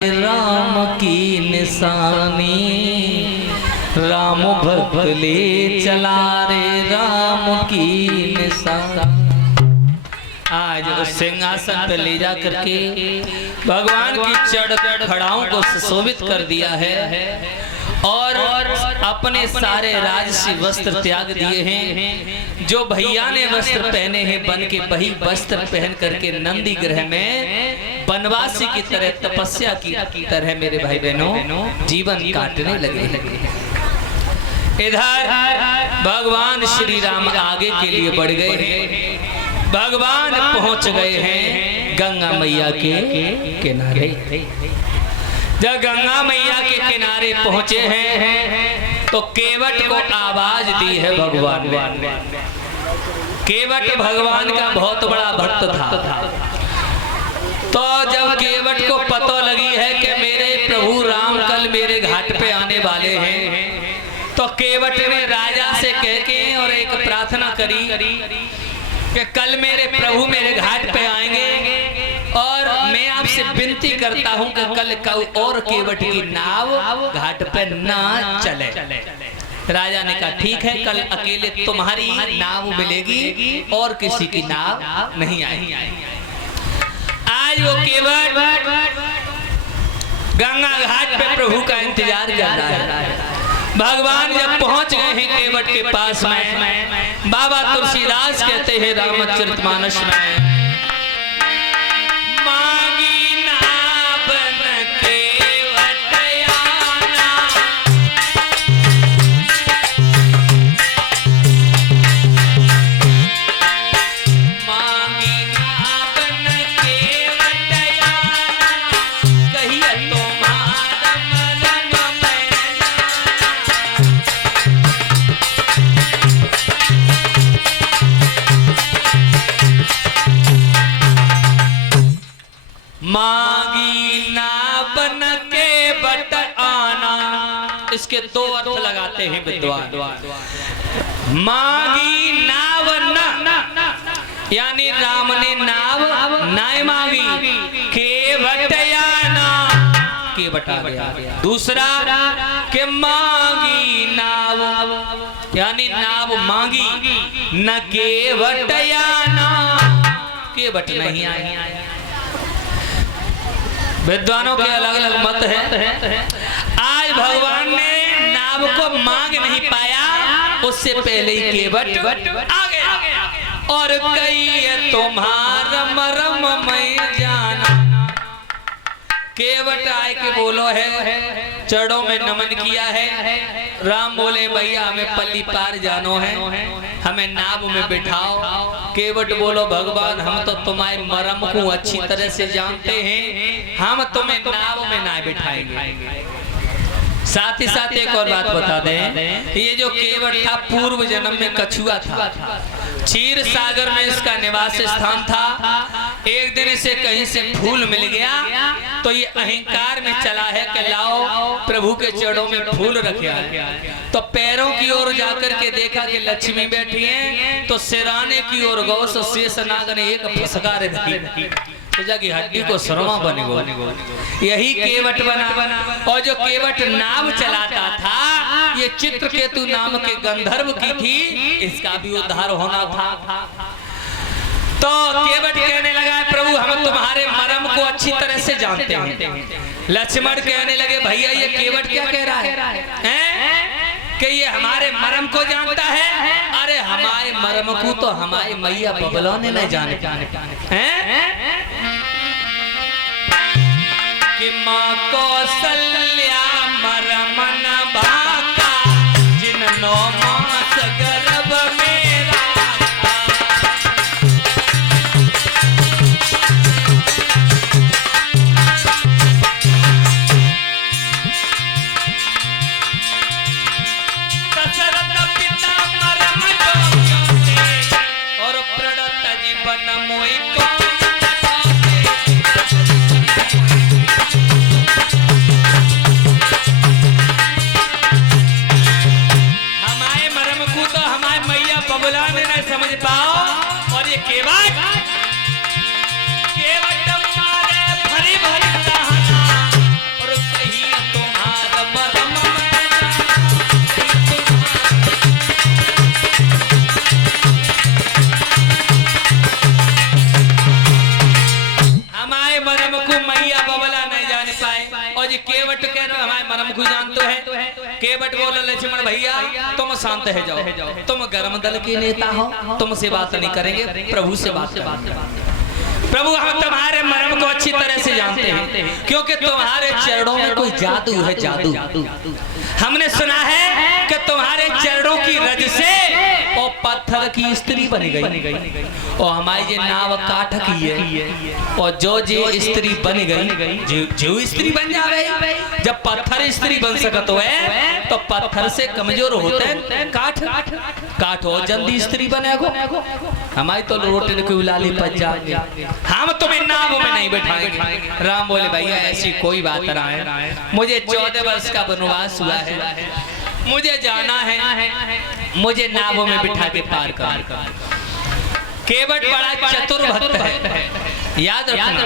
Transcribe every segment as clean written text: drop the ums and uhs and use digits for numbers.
राम की निशानी, राम भक्त ले चला रे राम की निशानी। आज उस सिंहासन पर ले जा करके भगवान की चढ़ खड़ाओं को सुशोभित कर दिया है और अपने सारे राजसी वस्त्र त्याग दिए हैं। जो भैया ने वस्त्र पहने हैं बन के वही वस्त्र पहन करके नंदी ग्रह में वनवासी की तरह तपस्या की तरह मेरे भाई बहनों जीवन काटने लगे। इधर भगवान श्री राम आगे के लिए बढ़ गए हैं। भगवान पहुंच गए हैं गंगा मैया के किनारे। जब गंगा मैया के किनारे पहुंचे हैं तो केवट को आवाज दी है भगवान ने। केवट भगवान का बहुत बड़ा भक्त था। तो जब केवट को पता लगी है कि मेरे प्रभु राम कल मेरे घाट पे आने वाले हैं, तो केवट ने राजा से कह के और एक प्रार्थना करी कि कल मेरे प्रभु मेरे घाट पे आएंगे और मैं आपसे विनती करता हूं कि कल और केवट की नाव घाट पे ना चले। राजा ने कहा ठीक है, कल अकेले तुम्हारी नाव मिलेगी और किसी की नाव नहीं आएगी। आज वो केवट गंगा घाट पे प्रभु का इंतजार कर रहा है। भगवान जब पहुंच गए हैं केवट के पास में, बाबा तुलसीदास कहते हैं रामचरितमानस में, मांगी ना बन के बट आना। इसके दो अर्थ लगाते हैं विद्वान। मांगी नाव न यानी राम ने नाव नाय मांगी, केवट आना केवट आ गया। दूसरा के मांगी नाव यानी नाव मांगी न केवट आना, केवट नहीं आया। विद्वानों के अलग अलग मत है। आज भगवान ने नाव को मांग नहीं पाया, उससे पहले ही केवट आ गया और कही तुम्हारा मरम मैं जाना। केवट आए के बोलो है, चरणों में नमन किया है। राम बोले भैया हमें पल्ली पार जानो है, हमें नाव में बिठाओ। केवट बोलो भगवान हम तो तुम्हारे मरम को अच्छी तरह से जानते हैं, हम तुम्हें नाव में ना बिठाएंगे। साथ ही साथ एक और बात बता दें, ये जो केवट था पूर्व जन्म में कछुआ था। क्षीर सागर में इसका निवास स्थान था। एक दिन इसे कहीं से फूल मिल गया तो ये अहंकार में चला है कि लाओ प्रभु के चरणों में फूल रखे। तो पैरों की ओर जाकर के देखा कि लक्ष्मी बैठी है, तो सिराने की ओर गौ से शेषनाग ने एक फसकार दी की हड्डी को सरमा बनेगो। यही केवट बना। और जो केवट नाव चलाता था ये चित्रकेतु नाम के गंधर्व की थी, इसका भी उद्धार होना था। तो केवट कहने लगा प्रभु हम तुम्हारे मरम को अच्छी तरह से जानते हैं। लक्ष्मण कहने लगे भैया ये केवट क्या कह रहा है कि ये हमारे मरम को जानता है। अरे हमारे मरम को तो हमारी मैया बबलो ने नहीं जाने कि माँ कौशल्या मरमन भाका जिन 9 मास गर्भ में रखा। दशरथ पिता मरम और प्रणत जीवन मोई को और ये केवट कह रहे हमारे मरम को जानते हैं। केवट बोले लक्ष्मण भैया तुम शांत है जाओ, तुम गर्म दल के नेता हो, तुमसे बात नहीं करेंगे, प्रभु से बात करेंगे। प्रभु हम तुम्हारे मर्म को अच्छी तरह से जानते हैं, क्योंकि तुम्हारे चरणों में कोई जादू है, जादू। हमने सुना है कि तुम्हारे चरणों की रज से और पत्थर की स्त्री बन गई और हमारी ये नाव काठ की है, और जो स्त्री बन गई जो स्त्री बन जावे। जब पत्थर स्त्री बन सकत है तो पत्थर से कमजोर होते हैं काठ और जल्दी स्त्री बनेगो। हमारी तो रोटी की उलाली पच जाएगी, हम तुम्हें नाव में नहीं बैठाएंगे। राम बोले भैया ऐसी कोई बात ना है, मुझे 14 वर्ष का वनवास हुआ है, मुझे जाना है, मुझे नाव में बिठा के पार कर। केवट बड़ा चतुर भक्त है, याद रखना।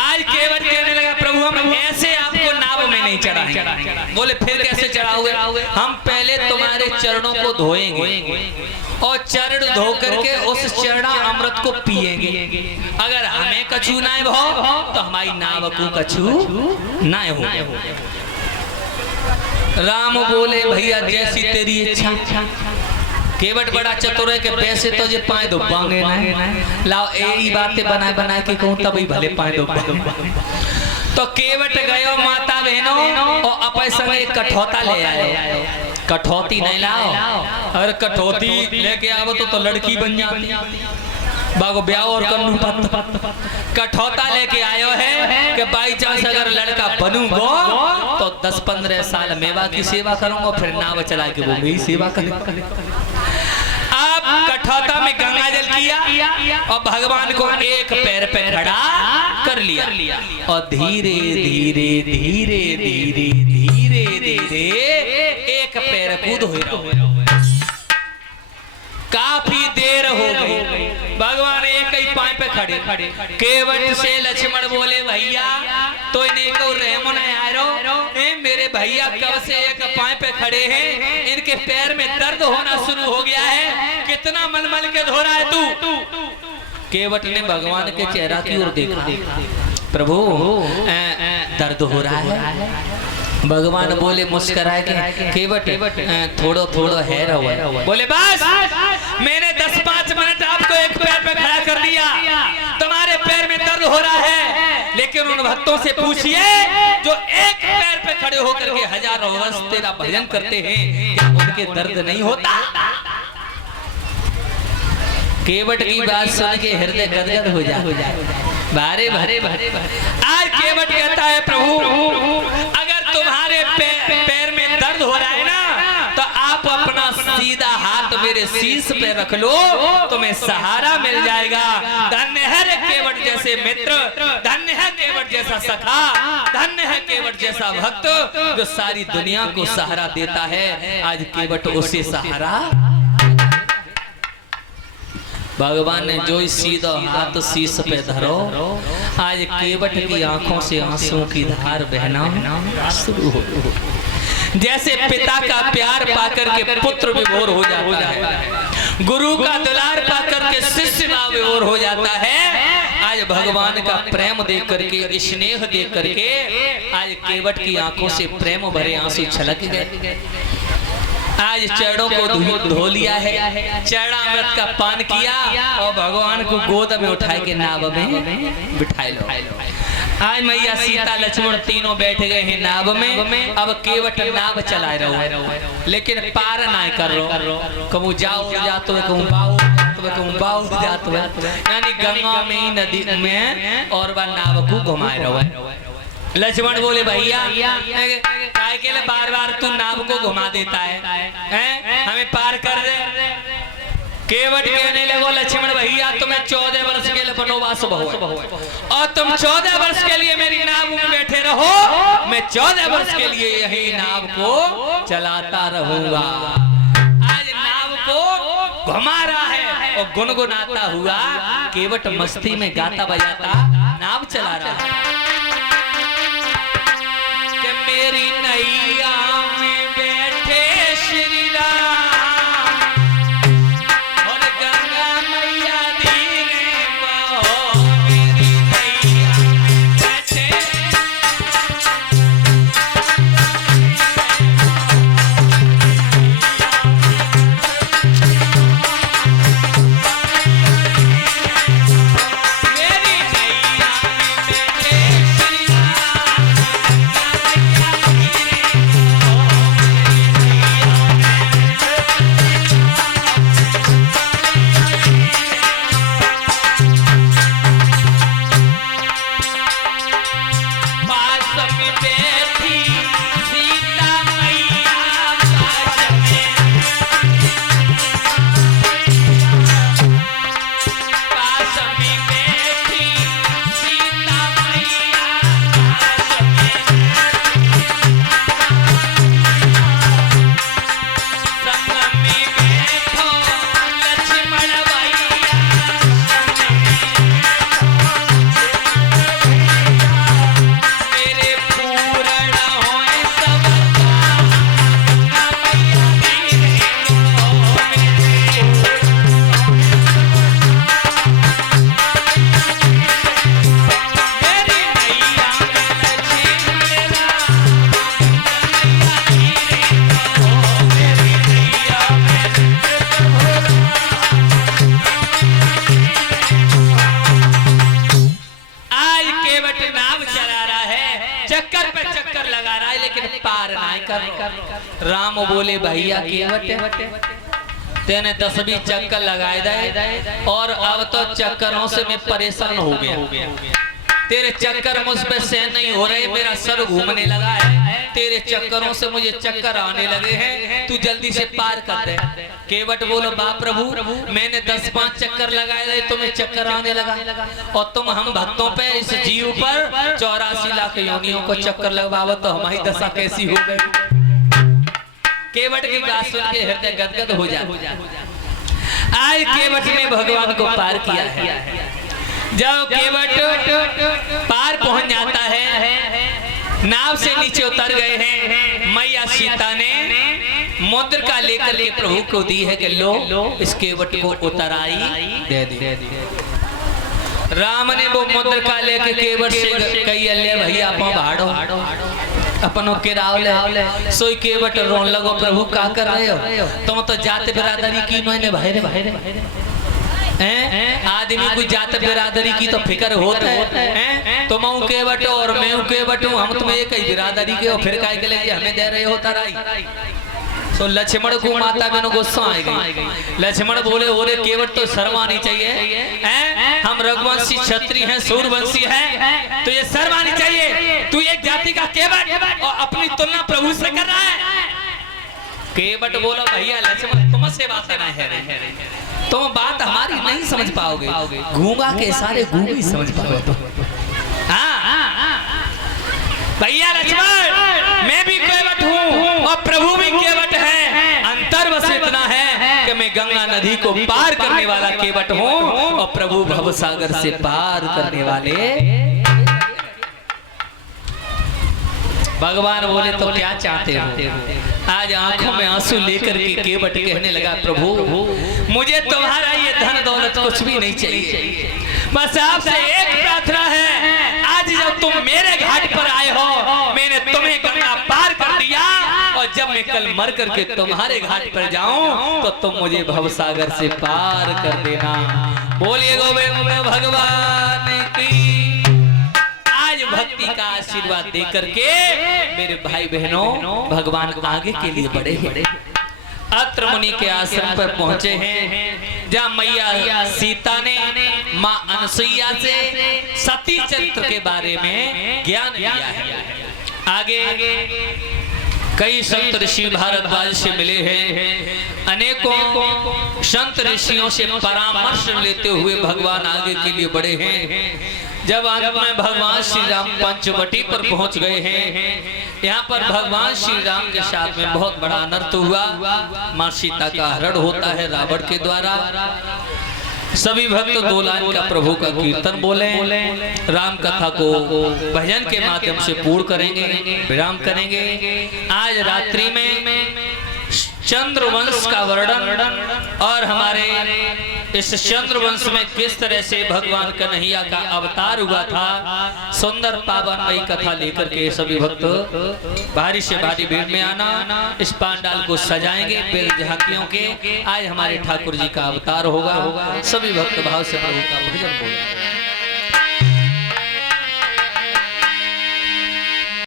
आज केवट कहने लगा प्रभु हम ऐसे आपको नाव में नहीं चढ़ाएंगे। बोले फिर कैसे चढ़ाओगे? हम पहले तुम्हारे चरणों को धोएंगे और चरण धो करके उस चरणा अमृत को पिएंगे। अगर हमें कछू ना हो तो हमारी नाव को कछू ना हो। राम बोले भैया जैसी तेरी इच्छा। केवट बड़ा चतुर है कि पैसे तो जे पाए दो बांगे ना लाओ, यही बातें बनाए के कहूँ तभी भले पाए दो। तो केवट गयो माता बहनों और अपने संग एक कठौता ले आयो। कठौती नहीं लाओ, अगर कठौती लेके आओ तो लड़की बन जाती, बागो ब्याह और कन्नू पत। कठौता लेके आयो है कि बाई चांस अगर लड़का बनूंगा तो 10-15 साल मेवा की सेवा करूंगा, फिर नाव चला के वो मेरी सेवा करेंगे। अब कठौता में गंगा जल किया और भगवान को एक पैर पे खड़ा कर लिया और धीरे धीरे धीरे धीरे धीरे धीरे एक पैर कूद हो। काफी देर हो गई, भगवान एक ही पाए पे खड़े। केवट से लक्ष्मण बोले भैया तो इन्हें को रहमो नहीं आ रहा, मेरे भैया कब से एक पाए पे खड़े हैं, इनके पैर में दर्द होना शुरू हो गया है, कितना मलमल के धो रहा है तू। केवट ने भगवान के चेहरा की ओर देखा, प्रभु दर्द हो रहा है। भगवान बोले मुस्कुराए के केवट थोड़ो थोड़ो है रहा। बोले बस मैंने 10-5 मिनट आपको एक पैर पे खड़ा कर दिया, तुम्हारे पैर में दर्द हो रहा है, लेकिन उन भक्तों से पूछिए जो एक पैर पे खड़े होकर के हजारों वर्ष तेरा भजन करते हैं, क्या उनके दर्द नहीं होता? केवट की बात सुन के हृदय गदगद हो जाए। भारे भारे भारे आज केवट कहता है प्रभु अगर तुम्हारे पैर में दर्द हो रहा है ना तो आप अपना सीधा हाथ मेरे शीश पे रख लो, तुम्हें सहारा मिल जाएगा। धन्य है केवट जैसे मित्र, धन्य है केवट जैसा सखा, धन्य है केवट जैसा भक्त जो सारी दुनिया को सहारा देता है। आज केवट उसे सहारा भगवान ने जो सीधा हाथ शीश पे धरो, आज केवट की आंखों से आंसुओं की धार बहना शुरू हो। जैसे पिता का प्यार पाकर के पुत्र विभोर हो जाता है, गुरु का दुलार पाकर के शिष्य विभोर हो जाता है, आज भगवान का प्रेम देख करके, स्नेह देख करके आज केवट की आंखों से प्रेम भरे आंसू छलक गए। आज चरणों को धो लिया है, चरणामृत का पान किया और भगवान को गोद में उठाए के नाव में बिठाए लो। आज मैया सीता लक्ष्मण तीनों बैठ गए हैं नाव में। अब केवट नाव चला रहो लेकिन पार ना कर रो, कहूँ जाओ जातो है, कहूँ बाओ तो कहूँ बाओ जातो है, यानी गंगा में नदी में और वह नाव को घुमाए रहो। लक्ष्मण बोले भैया काय के लिए बार बार तू नाव को घुमा देता है, हमें पार कर दे। केवट कहने लगे लक्ष्मण भैया तुम्हें 14 वर्ष के लिए वनवास बहु और तुम 14 वर्ष के लिए मेरी नाव में बैठे रहो, मैं 14 वर्ष के लिए यही नाव को चलाता रहूंगा। आज नाव को घुमा रहा है और गुनगुनाता हुआ केवट मस्ती में गाता बजाता नाव चला रहा है। मेरी नैया में बैठे श्री राम और गंगा मैया दीने बहो, मेरी नैया में बैठे में बैठी सीता मैया पास में, पास में बैठी सीता मैया पास में, संग में बैठो लक्ष्मण भैया, मेरे पूर्ण होए सब गंगा मैया मेरे को, मेरी मैया में लक्ष्मण राम, मैया मेरे को, मेरी मैया में आज केवट नाव चला रहा है, चक्कर पे चक्कर लगा रहा है, लेकिन पार नहीं कर। राम बोले भैया केवट तेने 10-20 चक्कर लगाए दे और अब तो चक्करों से मैं परेशान हो गया। तेरे चक्कर मुझ पे सहन नहीं हो रहे, मेरा सर घूमने लगा है, तेरे चक्करों से मुझे चक्कर आने लगे हैं, तू जल्दी से पार कर दे। केवट बोलो बाप प्रभु मैंने 10-5 चक्कर लगाए थे, तुम्हें चक्कर आने लगा और तुम हम भक्तों पे इस जीव पर 84 लाख योनियों को चक्कर लगवाओ तो हमारी दशा कैसी हो गई। केवट की बात सुन के हृदय गदगद हो जाता। आज केवट ने भगवान को पार किया है। जब केवट पार पहुंच जाता है, नाव से नीचे उतर गए हैं, मैया सीता ने मुद्रिका लेकर के प्रभु को दी है कि लो इस केवट को उतराई दे दी। राम ने वो मुद्रिका लेकर केवट से कही अल्ले भैया आप भाड़ो अपनों के रावले सोई केवट रोन लगो प्रभु का कर रहे हो, तुम तो जात बिरादरी की मैंने भाई रे आदमी को जात बिरादरी की तो फिक्र होता है। तुम केवट और मैं केवट हूँ, हम तुम्हें एक ही बिरादरी के हो, फिर काय के लिए हमें दे रहे हो तराई। तो लक्ष्मण को माता बहनों गुस्सा आ गई। लक्ष्मण बोले ओरे केवट तो शर्म आनी चाहिए, हम रघुवंशी क्षत्रिय हैं सूरवंशी हैं, तो ये शर्म आनी चाहिए। तू एक जाति का केवट और अपनी तुलना प्रभु से कर रहा है। केवट बोला भैया लक्ष्मण तुमसे बात करना है, तुम बात हमारी नहीं समझ पाओगे, गूंगा के सारे गूंगी समझ पाओगे तो। भैया लक्ष्मण मैं भी केवट हूँ और प्रभु भी केवट है, अंतर बस इतना है कि मैं गंगा नदी को पार करने वाला केवट हूँ और प्रभु भवसागर से पार करने वाले। भगवान बोले तो क्या चाहते हो। आज आंखों में आंसू लेकर के केवट कहने लगा प्रभु मुझे तुम्हारा ये धन दौलत कुछ भी नहीं चाहिए, बस आपसे एक प्रार्थना है, आज जब तुम मेरे घाट पर आए हो मैंने तुम्हें गंगा पार कर दिया और जब मैं कल मर करके तुम्हारे घाट पर जाऊं तो तुम मुझे भवसागर से पार कर देना। बोलिए गोविंद भगवान की। आज भक्ति का आशीर्वाद दे करके मेरे भाई बहनों भगवान आगे के लिए बढ़े हैं। अत्र मुनि के आश्रम पर पहुंचे हैं जहाँ मैया सीता ने माँ अनसुईया से सती चरित्र के बारे में ज्ञान दिया है। आगे कई संत ऋषि भारद्वाज से मिले हैं, अनेकों संत ऋषियों से परामर्श लेते हुए भगवान आगे के लिए बढ़े हैं। जब अंत में भगवान श्री राम पंचवटी पर पहुंच गए हैं, यहाँ पर भगवान श्री राम के साथ में बहुत बड़ा अनर्थ हुआ। माँ सीता का हरण होता है रावण के द्वारा। सभी भक्त 2 लाइन का प्रभु का कीर्तन बोले, राम कथा को भजन के माध्यम से पूर्ण करेंगे, विराम करेंगे। आज रात्रि में चंद्रवंश का वर्णन और हमारे इस चंद्रवंश में किस तरह से भगवान कन्हैया का अवतार हुआ था, सुंदर पावनमयी कथा लेकर के सभी भक्त भारी से भारी भीड़ में आना। इस पांडाल को सजाएंगे पेड़ झांकियों के। आज हमारे ठाकुर जी का अवतार होगा। सभी भक्त भाव से प्रभु का भजन बोलेंगे।